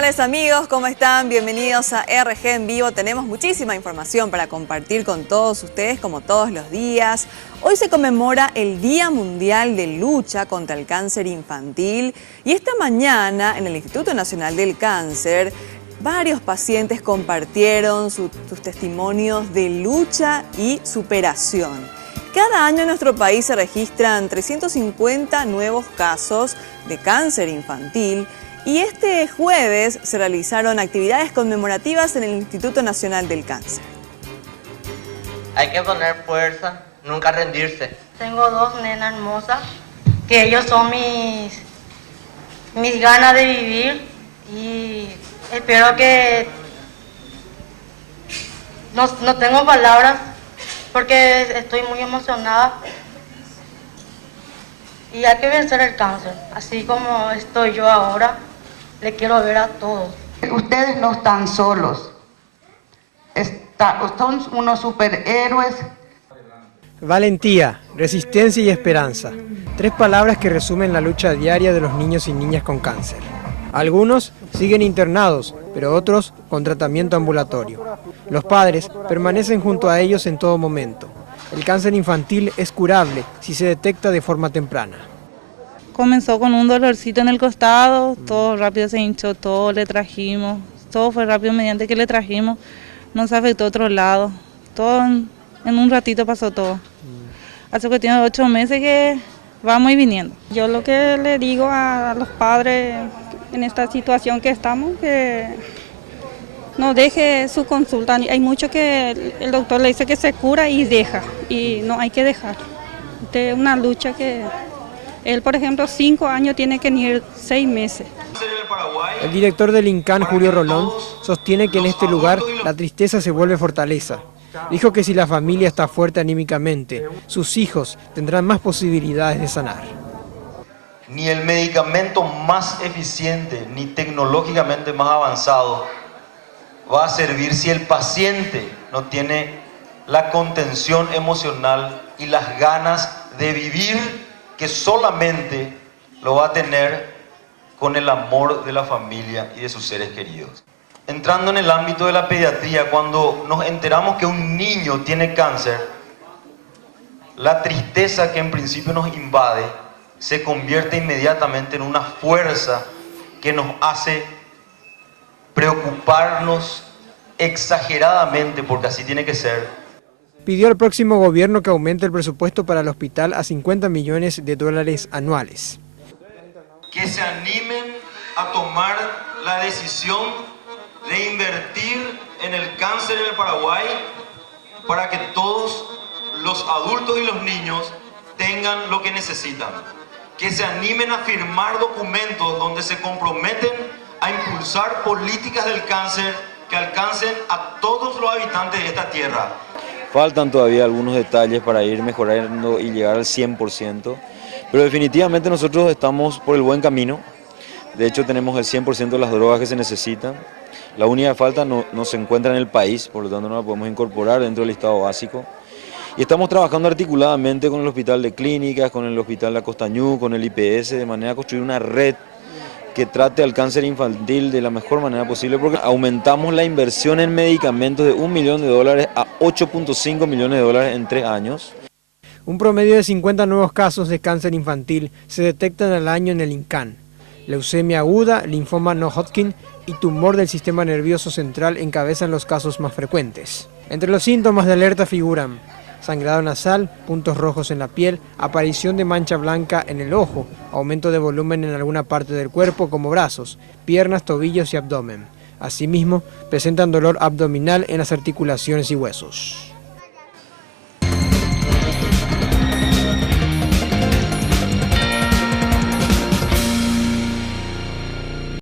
tardes amigos, ¿cómo están? Bienvenidos a RG en Vivo. Tenemos muchísima información para compartir con todos ustedes como todos los días. Hoy se conmemora el Día Mundial de Lucha contra el Cáncer Infantil y esta mañana en el Instituto Nacional del Cáncer varios pacientes compartieron sus testimonios de lucha y superación. Cada año en nuestro país se registran 350 nuevos casos de cáncer infantil y este jueves se realizaron actividades conmemorativas en el Instituto Nacional del Cáncer. Hay que poner fuerza, nunca rendirse. Tengo dos nenas hermosas, que ellos son mis ganas de vivir y espero que... No tengo palabras porque estoy muy emocionada y hay que vencer el cáncer, así como estoy yo ahora. Le quiero ver a todos. Ustedes no están solos. Son unos superhéroes. Valentía, resistencia y esperanza. 3 palabras que resumen la lucha diaria de los niños y niñas con cáncer. Algunos siguen internados, pero otros con tratamiento ambulatorio. Los padres permanecen junto a ellos en todo momento. El cáncer infantil es curable si se detecta de forma temprana. Comenzó con un dolorcito en el costado, todo rápido se hinchó, todo le trajimos, todo fue rápido mediante que le trajimos, nos afectó a otro lado, todo en un ratito pasó todo. Hace cuestión de 8 meses que vamos y viniendo. Yo lo que le digo a los padres en esta situación que estamos, que no deje su consulta. Hay mucho que el doctor le dice que se cura y deja, y no hay que dejar. Es una lucha que... Él, por ejemplo, 5 años tiene que ir 6 meses. El director del INCAN, Julio Rolón, sostiene que en este lugar la tristeza se vuelve fortaleza. Dijo que si la familia está fuerte anímicamente, sus hijos tendrán más posibilidades de sanar. Ni el medicamento más eficiente, ni tecnológicamente más avanzado, va a servir si el paciente no tiene la contención emocional y las ganas de vivir, que solamente lo va a tener con el amor de la familia y de sus seres queridos. Entrando en el ámbito de la pediatría, cuando nos enteramos que un niño tiene cáncer, la tristeza que en principio nos invade se convierte inmediatamente en una fuerza que nos hace preocuparnos exageradamente, porque así tiene que ser. Pidió al próximo gobierno que aumente el presupuesto para el hospital a $50 millones anuales. Que se animen a tomar la decisión de invertir en el cáncer en el Paraguay para que todos los adultos y los niños tengan lo que necesitan. Que se animen a firmar documentos donde se comprometen a impulsar políticas del cáncer que alcancen a todos los habitantes de esta tierra. Faltan todavía algunos detalles para ir mejorando y llegar al 100%, pero definitivamente nosotros estamos por el buen camino. De hecho tenemos el 100% de las drogas que se necesitan. La única falta no se encuentra en el país, por lo tanto no la podemos incorporar dentro del listado básico. Y estamos trabajando articuladamente con el Hospital de Clínicas, con el Hospital La Costañú, con el IPS, de manera a construir una red que trate al cáncer infantil de la mejor manera posible, porque aumentamos la inversión en medicamentos de $1 millón a $8.5 millones en 3 años. Un promedio de 50 nuevos casos de cáncer infantil se detectan al año en el INCAN. Leucemia aguda, linfoma no Hodgkin y tumor del sistema nervioso central encabezan los casos más frecuentes. Entre los síntomas de alerta figuran sangrado nasal, puntos rojos en la piel, aparición de mancha blanca en el ojo, aumento de volumen en alguna parte del cuerpo como brazos, piernas, tobillos y abdomen. Asimismo, presentan dolor abdominal en las articulaciones y huesos.